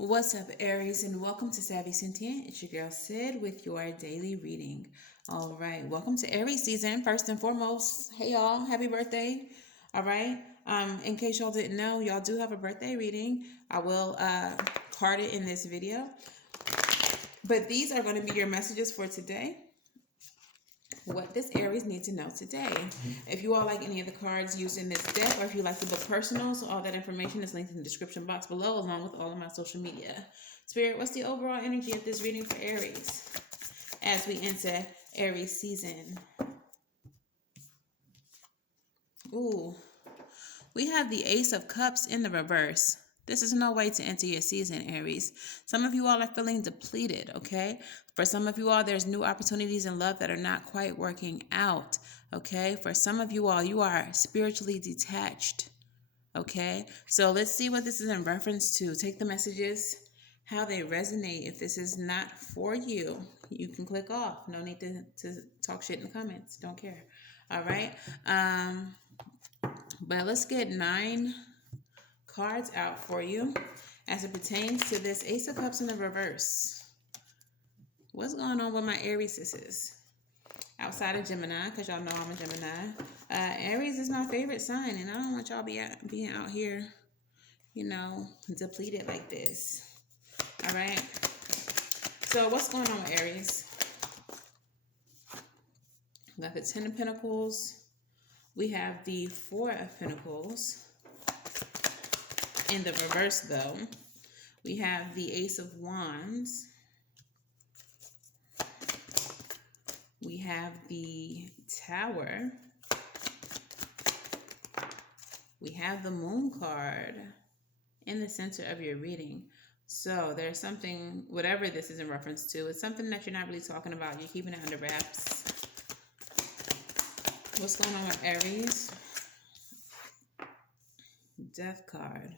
What's up, Aries, and welcome to Savy, Sentient. It's your girl Sid with your daily reading. All right, welcome to Aries season. First and foremost, hey y'all, happy birthday. All right, in case y'all didn't know, y'all do have a birthday reading. I will card it in this video, but these are going to be your messages for today. What does Aries need to know today? If you all like any of the cards used in this deck, or if you like to book personals, all that information is linked in the description box below, along with all of my social media. Spirit, what's the overall energy of this reading for Aries as we enter Aries season? Ooh, we have the Ace of Cups in the reverse. This is no way to enter your season, Aries. Some of you all are feeling depleted, okay? For some of you all, there's new opportunities in love that are not quite working out, okay? For some of you all, you are spiritually detached, okay? So let's see what this is in reference to. Take the messages, how they resonate. If this is not for you, you can click off. No need to talk shit in the comments. Don't care, all right? But let's get 9 cards out for you as it pertains to this Ace of Cups in the reverse. What's going on with my Aries sisters? Outside of Gemini, because y'all know I'm a Gemini. Aries is my favorite sign, and I don't want y'all being out here, depleted like this. All right? So what's going on with Aries? We got the 10 of Pentacles. We have the 4 of Pentacles. In the reverse, though, we have the Ace of Wands. We have the Tower. We have the Moon card in the center of your reading. So there's something, whatever this is in reference to, it's something that you're not really talking about. You're keeping it under wraps. What's going on with Aries? Death card.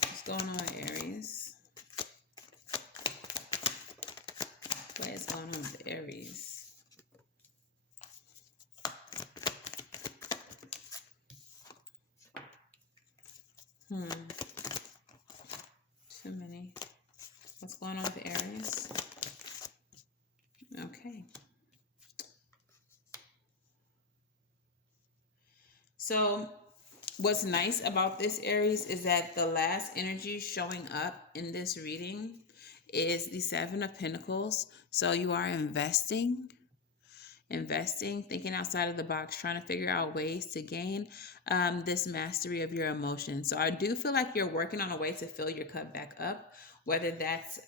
What's going on with Aries? What is going on with Aries? Too many. What's going on with Aries? Okay. So what's nice about this, Aries, is that the last energy showing up in this reading is the 7 of Pentacles. So you are investing, thinking outside of the box, trying to figure out ways to gain this mastery of your emotions. So I do feel like you're working on a way to fill your cup back up, whether that's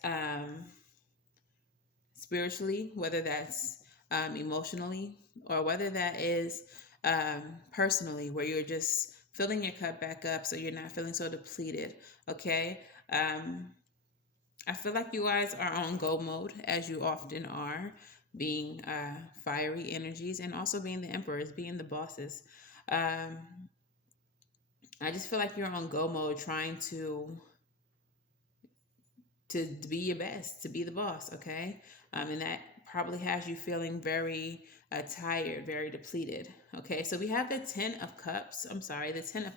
spiritually, whether that's emotionally, or whether that is personally, where you're just filling your cup back up so you're not feeling so depleted, okay? I feel like you guys are on go mode, as you often are, being fiery energies, and also being the emperors, being the bosses. I just feel like you're on go mode, trying to be your best, to be the boss, okay? And that probably has you feeling very tired, very depleted, okay? So we have the 10 of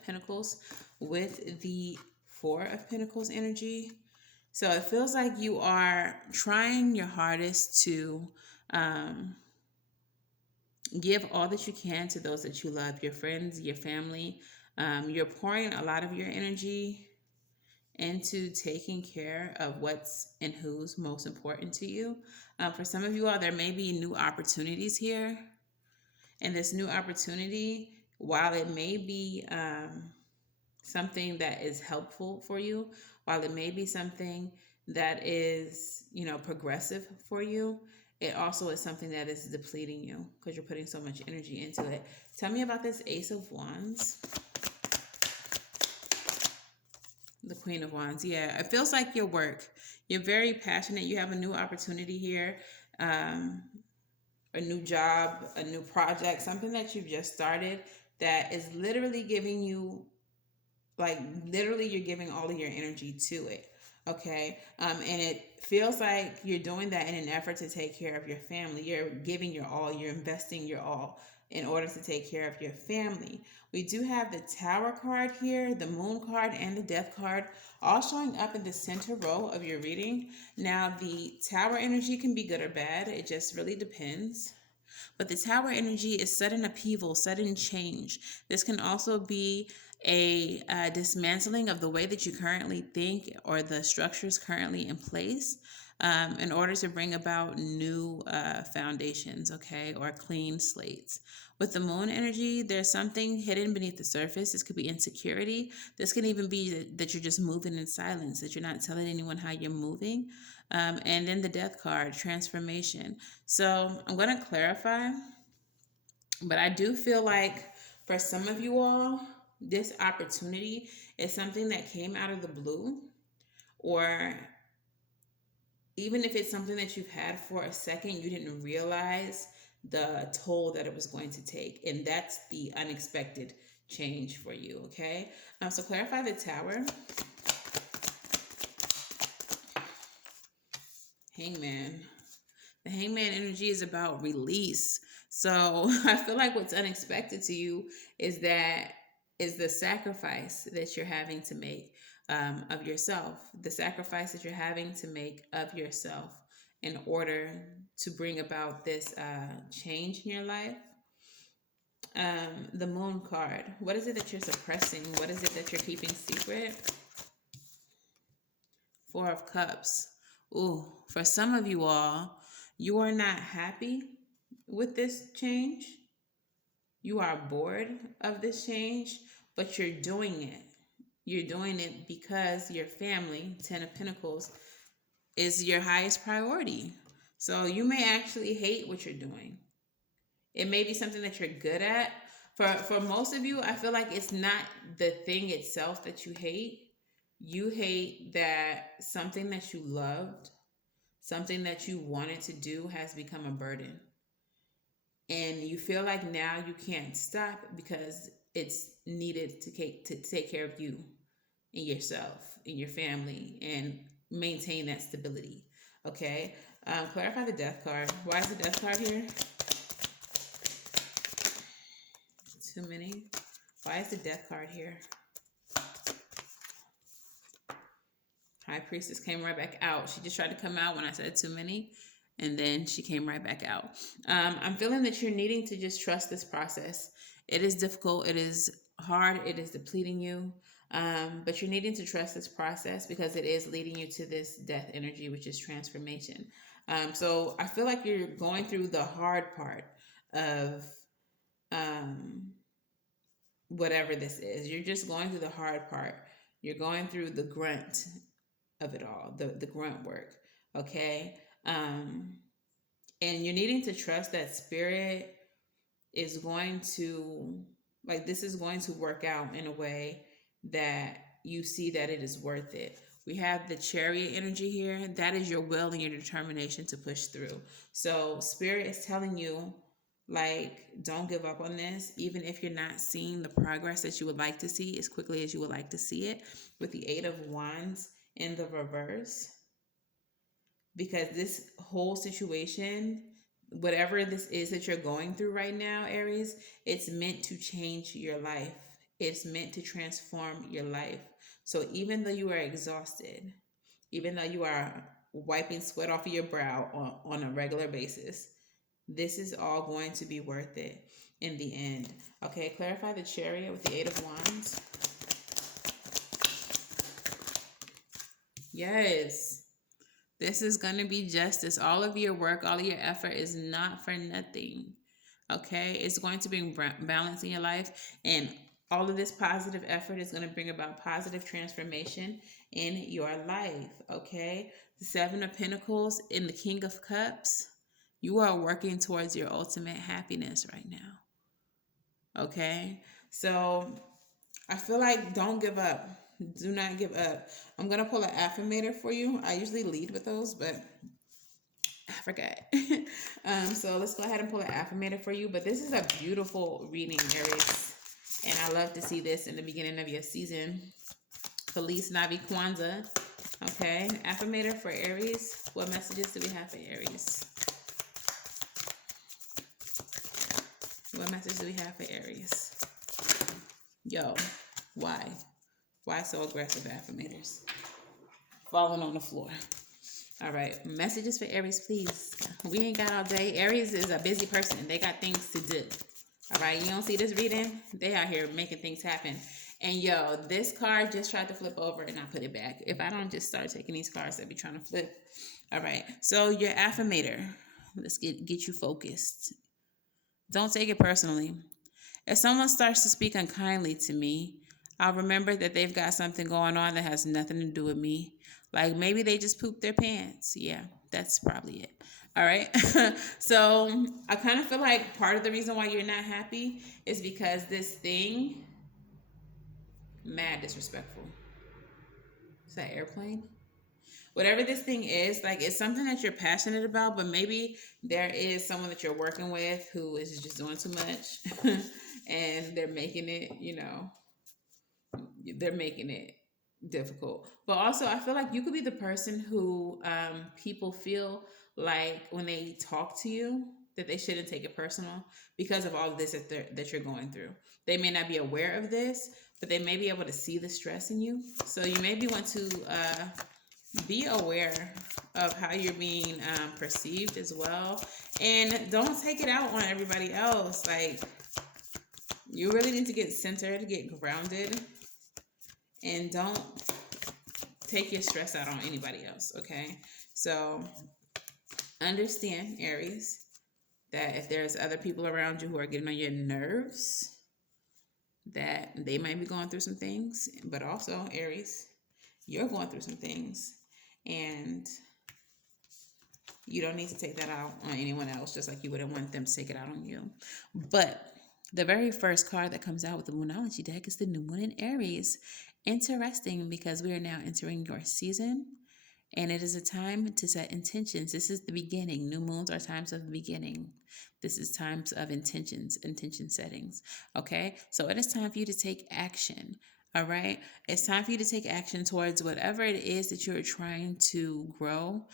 Pentacles with the 4 of Pentacles energy. So it feels like you are trying your hardest to give all that you can to those that you love, your friends, your family. You're pouring a lot of your energy into taking care of what's and who's most important to you. For some of you all, there may be new opportunities here. And this new opportunity, while it may be something that is helpful for you, while it may be something that is, progressive for you, it also is something that is depleting you because you're putting so much energy into it. Tell me about this Ace of Wands. The Queen of Wands. Yeah, it feels like your work. You're very passionate. You have a new opportunity here, a new job, a new project, something that you've just started that is literally giving you, literally you're giving all of your energy to it, okay? And it feels like you're doing that in an effort to take care of your family. You're giving your all. You're investing your all in order to take care of your family. We do have the Tower card here, the Moon card, and the Death card, all showing up in the center row of your reading. Now, the Tower energy can be good or bad. It just really depends. But the Tower energy is sudden upheaval, sudden change. This can also be a dismantling of the way that you currently think or the structures currently in place, in order to bring about new foundations, okay, or clean slates. With the Moon energy, there's something hidden beneath the surface. This could be insecurity. This can even be that you're just moving in silence, that you're not telling anyone how you're moving. And then the Death card, transformation. So I'm going to clarify, but I do feel like for some of you all, this opportunity is something that came out of the blue, or even if it's something that you've had for a second, you didn't realize the toll that it was going to take. And that's the unexpected change for you, okay? So clarify the Tower. Hangman. The Hangman energy is about release. So I feel like what's unexpected to you is the sacrifice that you're having to make of yourself. The sacrifice that you're having to make of yourself in order to bring about this change in your life. The Moon card. What is it that you're suppressing? What is it that you're keeping secret? Four of Cups. Ooh, for some of you all, you are not happy with this change. You are bored of this change, but you're doing it. You're doing it because your family, Ten of Pentacles, is your highest priority. So you may actually hate what you're doing. It may be something that you're good at. For most of you, I feel like it's not the thing itself that you hate. You hate that something that you loved, something that you wanted to do has become a burden. And you feel like now you can't stop because it's needed to take care of you and yourself and your family and maintain that stability. Okay? Clarify the Death card. Why is the Death card here? Too many. Why is the Death card here? High Priestess came right back out. She just tried to come out when I said too many, and then she came right back out. I'm feeling that you're needing to just trust this process. It is difficult. It is hard. It is depleting you. But you're needing to trust this process because it is leading you to this death energy, which is transformation. So I feel like you're going through the hard part of whatever this is. You're just going through the hard part. You're going through the grunt of it all, the grunt work, okay? And you're needing to trust that spirit is going to, like, this is going to work out in a way that you see that it is worth it. We have the Chariot energy here. That is your will and your determination to push through. So spirit is telling you, like, don't give up on this, even if you're not seeing the progress that you would like to see as quickly as you would like to see it, with the Eight of Wands in the reverse. Because this whole situation, whatever this is that you're going through right now, Aries, it's meant to change your life. It's meant to transform your life. So even though you are exhausted, even though you are wiping sweat off of your brow on a regular basis, this is all going to be worth it in the end. Okay, clarify the Chariot with the Eight of Wands. Yes, this is going to be justice. All of your work, all of your effort is not for nothing. Okay, it's going to bring balance in your life, and all of this positive effort is going to bring about positive transformation in your life. Okay, the Seven of Pentacles and the King of Cups. You are working towards your ultimate happiness right now. Okay? So I feel like don't give up. Do not give up. I'm going to pull an affirmator for you. I usually lead with those, but I forgot. So let's go ahead and pull an affirmator for you. But this is a beautiful reading, Aries. And I love to see this in the beginning of your season. Feliz Navi Kwanzaa. Okay? Affirmator for Aries. What messages do we have for Aries? What message do we have for Aries? Yo, why? Why so aggressive, affirmators? Falling on the floor. All right, messages for Aries, please. We ain't got all day. Aries is a busy person. They got things to do. All right, you don't see this reading? They out here making things happen. And yo, this card just tried to flip over and I put it back. If I don't just start taking these cards that be trying to flip. All right, so your affirmator. Let's get you focused. Don't take it personally. If someone starts to speak unkindly to me, I'll remember that they've got something going on that has nothing to do with me. Like maybe they just pooped their pants. Yeah, that's probably it. All right. So I kind of feel like part of the reason why you're not happy is because this thing, mad disrespectful. Is that airplane? Whatever this thing is, like it's something that you're passionate about, but maybe there is someone that you're working with who is just doing too much and they're making it, they're making it difficult. But also, I feel like you could be the person who people feel like when they talk to you that they shouldn't take it personal because of all of this that you're going through. They may not be aware of this, but they may be able to see the stress in you. So you maybe want to be aware of how you're being perceived as well, and don't take it out on everybody else. Like you really need to get centered, get grounded, and don't take your stress out on anybody else. Okay, so understand, Aries, that if there's other people around you who are getting on your nerves, that they might be going through some things, but also Aries, you're going through some things, and you don't need to take that out on anyone else, just like you wouldn't want them to take it out on you. But the very first card that comes out with the Moonology deck is the New Moon in Aries. Interesting, because we are now entering your season, and it is a time to set intentions. This is the beginning. New moons are times of the beginning. This is times of intention settings. Okay, so it is time for you to take action. All right, it's time for you to take action towards whatever it is that you're trying to grow.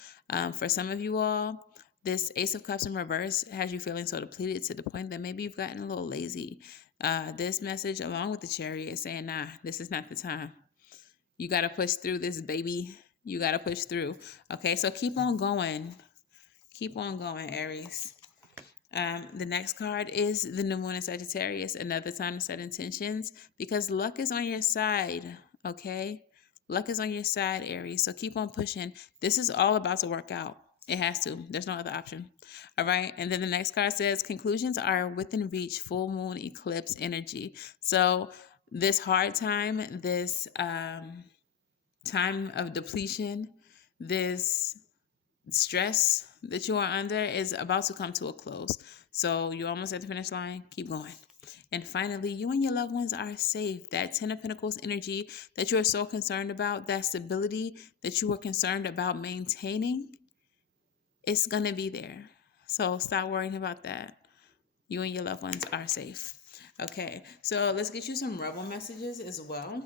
For some of you all, this Ace of Cups in reverse has you feeling so depleted to the point that maybe you've gotten a little lazy. This message, along with the Chariot, is saying, nah, this is not the time. You got to push through this, baby. You got to push through. Okay, so keep on going. Keep on going, Aries. The next card is the New Moon in Sagittarius, another time to set intentions, because luck is on your side, okay? Luck is on your side, Aries, so keep on pushing. This is all about to work out. It has to. There's no other option. All right, and then the next card says, conclusions are within reach, full moon eclipse energy. So this hard time, this time of depletion, this stress that you are under is about to come to a close. So you're almost at the finish line. Keep going. And finally, you and your loved ones are safe. That Ten of Pentacles energy that you are so concerned about, that stability that you were concerned about maintaining, it's going to be there. So stop worrying about that. You and your loved ones are safe. Okay, so let's get you some rebel messages as well.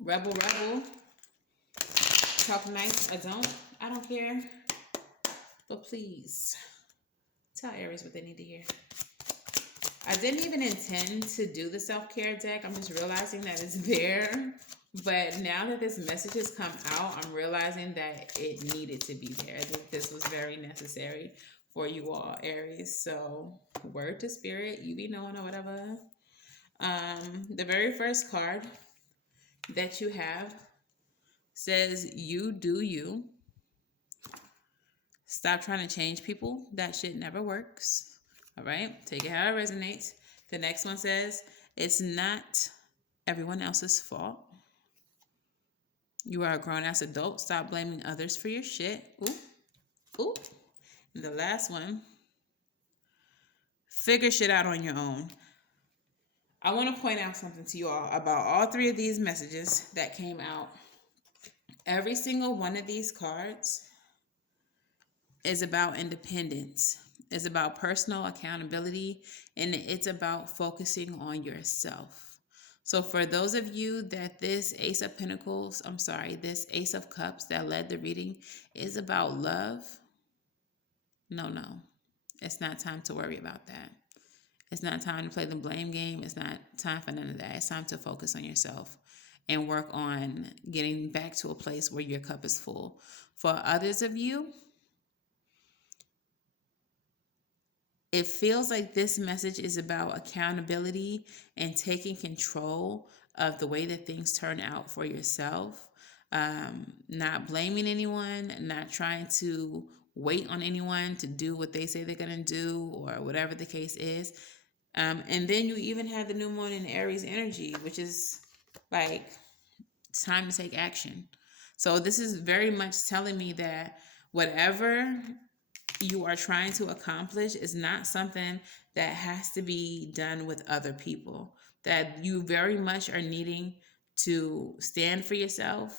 Rebel, talk nice. I don't care. But please, tell Aries what they need to hear. I didn't even intend to do the self-care deck. I'm just realizing that it's there. But now that this message has come out, I'm realizing that it needed to be there. That this was very necessary for you all, Aries. So, word to spirit, you be knowing or whatever. The very first card that you have says, you do you. Stop trying to change people. That shit never works. All right? Take it how it resonates. The next one says, it's not everyone else's fault. You are a grown-ass adult. Stop blaming others for your shit. Ooh. Ooh. And the last one, figure shit out on your own. I want to point out something to you all about all three of these messages that came out. Every single one of these cards is about independence. It's about personal accountability, and it's about focusing on yourself. So for those of you that this Ace of Cups that led the reading is about love, no, it's not time to worry about that. It's not time to play the blame game. It's not time for none of that. It's time to focus on yourself and work on getting back to a place where your cup is full. For others of you, it feels like this message is about accountability and taking control of the way that things turn out for yourself. Not blaming anyone, not trying to wait on anyone to do what they say they're going to do or whatever the case is. And then you even have the new moon in Aries energy, which is like it's time to take action. So this is very much telling me that whatever you are trying to accomplish is not something that has to be done with other people. That you very much are needing to stand for yourself,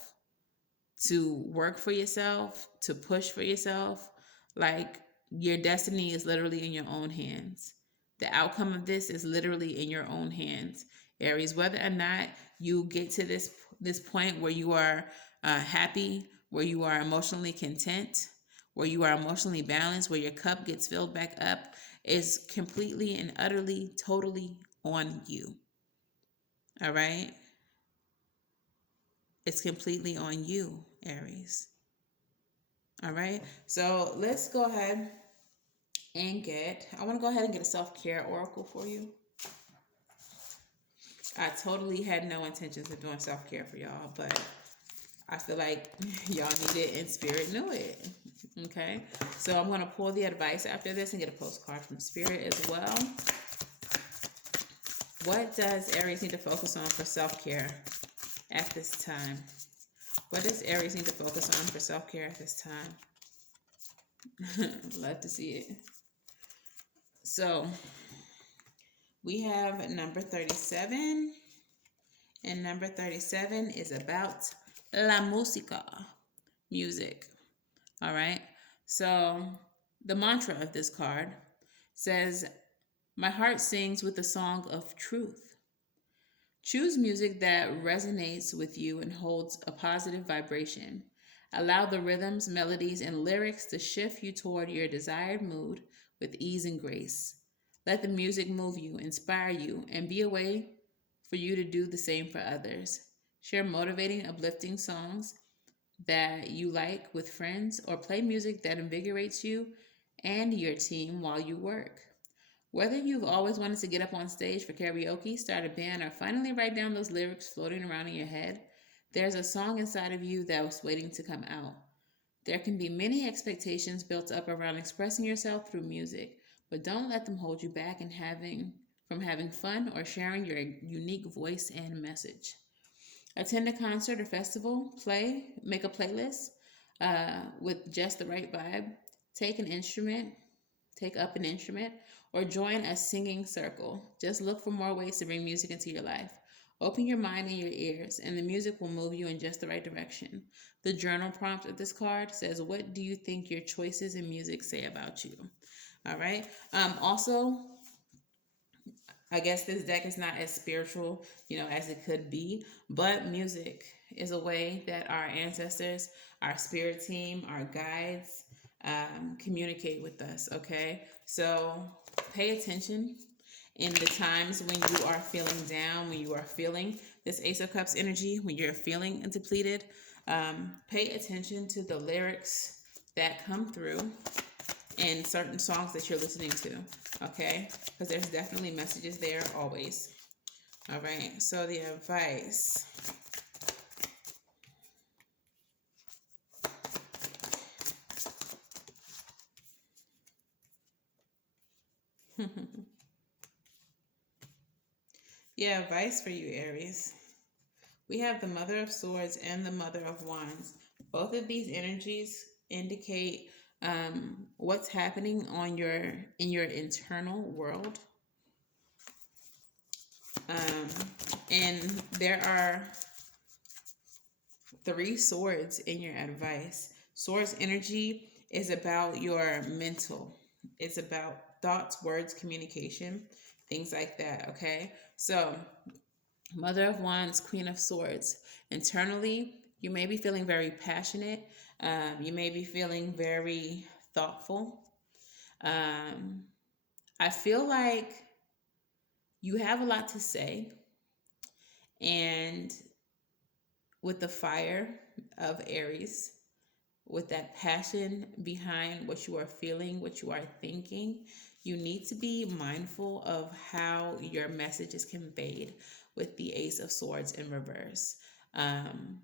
to work for yourself, to push for yourself. Like your destiny is literally in your own hands. The outcome of this is literally in your own hands, Aries. Whether or not you get to this point where you are happy, where you are emotionally content, where you are emotionally balanced, where your cup gets filled back up, is completely and utterly, totally on you. All right? It's completely on you, Aries. All right? So let's go ahead and I want to go ahead and get a self-care oracle for you. I totally had no intentions of doing self-care for y'all, but I feel like y'all need it and Spirit knew it. Okay? So I'm going to pull the advice after this and get a postcard from Spirit as well. What does Aries need to focus on for self-care at this time? What does Aries need to focus on for self-care at this time? Love to see it. So we have number 37. And number 37 is about la música, music. All right. So the mantra of this card says, my heart sings with the song of truth. Choose music that resonates with you and holds a positive vibration. Allow the rhythms, melodies, and lyrics to shift you toward your desired mood with ease and grace. Let the music move you, inspire you, and be a way for you to do the same for others. Share motivating, uplifting songs that you like with friends, or play music that invigorates you and your team while you work. Whether you've always wanted to get up on stage for karaoke, start a band, or finally write down those lyrics floating around in your head, there's a song inside of you that was waiting to come out. There can be many expectations built up around expressing yourself through music, but don't let them hold you back from having fun or sharing your unique voice and message. Attend a concert or festival, make a playlist with just the right vibe, take up an instrument, or join a singing circle. Just look for more ways to bring music into your life. Open your mind and your ears, and the music will move you in just the right direction. The journal prompt of this card says, what do you think your choices in music say about you? All right. Also, I guess this deck is not as spiritual, as it could be, but music is a way that our ancestors, our spirit team, our guides communicate with us, okay? So pay attention in the times when you are feeling down, when you are feeling this Ace of Cups energy, when you're feeling depleted. Pay attention to the lyrics that come through in certain songs that you're listening to, okay? Because there's definitely messages there always. All right, so the advice. Yeah, advice for you, Aries. We have the Mother of Swords and the Mother of Wands. Both of these energies indicate what's happening in your internal world. And there are 3 swords in your advice. Swords energy is about your mental. It's about thoughts, words, communication, things like that, okay? So, Mother of Wands, Queen of Swords. Internally, you may be feeling very passionate. You may be feeling very thoughtful. I feel like You have a lot to say, and with the fire of Aries, with that passion behind what you are feeling, what you are thinking, you need to be mindful of how your message is conveyed with the Ace of Swords in reverse. Um,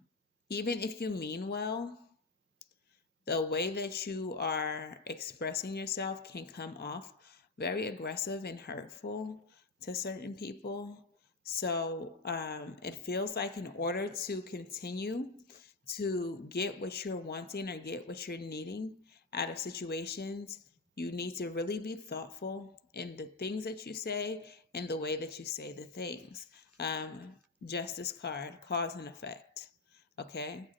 Even if you mean well, the way that you are expressing yourself can come off very aggressive and hurtful to certain people. So it feels like in order to continue to get what you're wanting or get what you're needing out of situations, you need to really be thoughtful in the things that you say and the way that you say the things. Um, Justice card, cause and effect. Okay,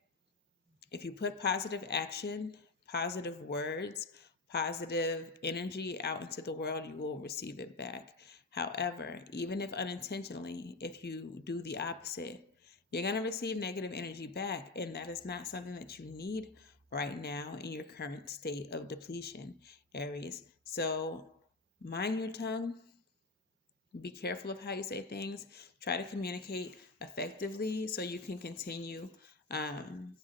if you put positive action, positive words, positive energy out into the world, you will receive it back. However, even if unintentionally, if you do the opposite, you're going to receive negative energy back. And that is not something that you need right now in your current state of depletion, Aries. So mind your tongue. Be careful of how you say things. Try to communicate effectively so you can continue um,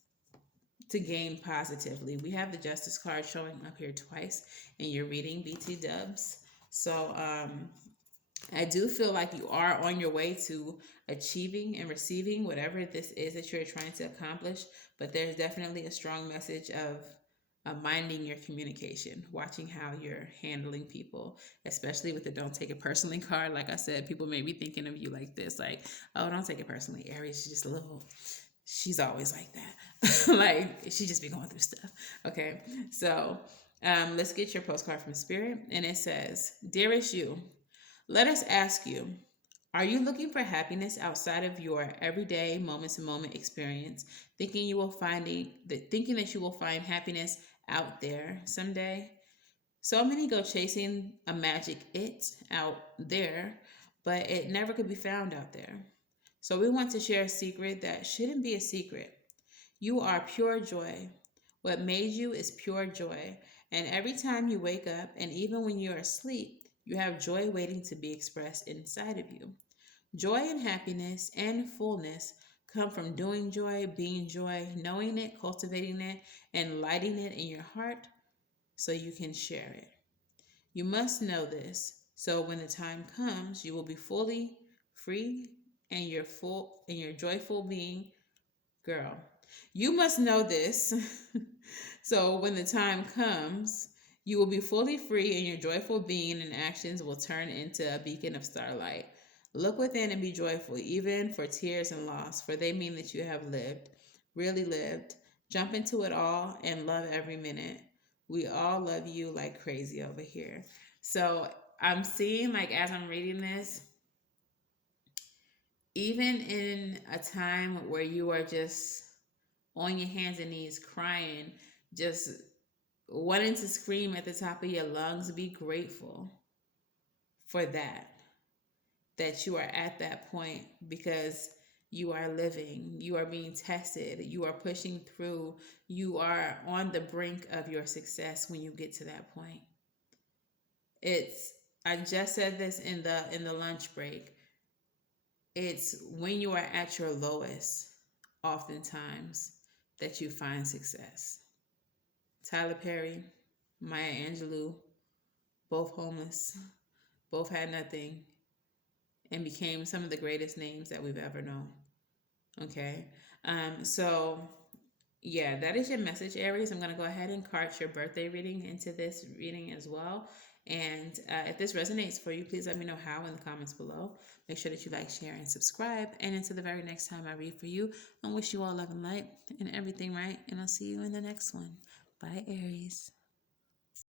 to gain positively. We have the Justice card showing up here twice in your reading, BT Dubs. So I do feel like you are on your way to achieving and receiving whatever this is that you're trying to accomplish. But there's definitely a strong message of minding your communication, watching how you're handling people, especially with the don't take it personally card. Like I said, people may be thinking of you like this, like, oh, don't take it personally. Aries is just a little, she's always like that. Like, she just be going through stuff. Okay, so let's get your postcard from Spirit. And it says, Dearest you, let us ask you, are you looking for happiness outside of your everyday moment to moment experience, thinking that you will find happiness out there someday? So many go chasing a magic it out there, but it never could be found out there. So we want to share a secret that shouldn't be a secret. You are pure joy. What made you is pure joy. And every time you wake up, and even when you're asleep, you have joy waiting to be expressed inside of you. Joy and happiness and fullness come from doing joy, being joy, knowing it, cultivating it, and lighting it in your heart so you can share it. You must know this, so when the time comes, you will be fully free and your joyful being. Girl, you must know this. So when the time comes, you will be fully free and your joyful being and actions will turn into a beacon of starlight. Look within and be joyful, even for tears and loss, for they mean that you have lived, really lived. Jump into it all and love every minute. We all love you like crazy over here. So I'm seeing, like, as I'm reading this, even in a time where you are just on your hands and knees crying, just wanting to scream at the top of your lungs, be grateful for that you are at that point, because you are living, you are being tested, you are pushing through, you are on the brink of your success when you get to that point. I just said this in the lunch break. It's when you are at your lowest, oftentimes, that you find success. Tyler Perry, Maya Angelou, both homeless, both had nothing, and became some of the greatest names that we've ever known. Okay, so yeah, that is your message, Aries. I'm going to go ahead and cart your birthday reading into this reading as well. And if this resonates for you, please let me know how in the comments below. Make sure that you like, share, and subscribe. And until the very next time I read for you, I wish you all love and light and everything right. And I'll see you in the next one. Bye, Aries.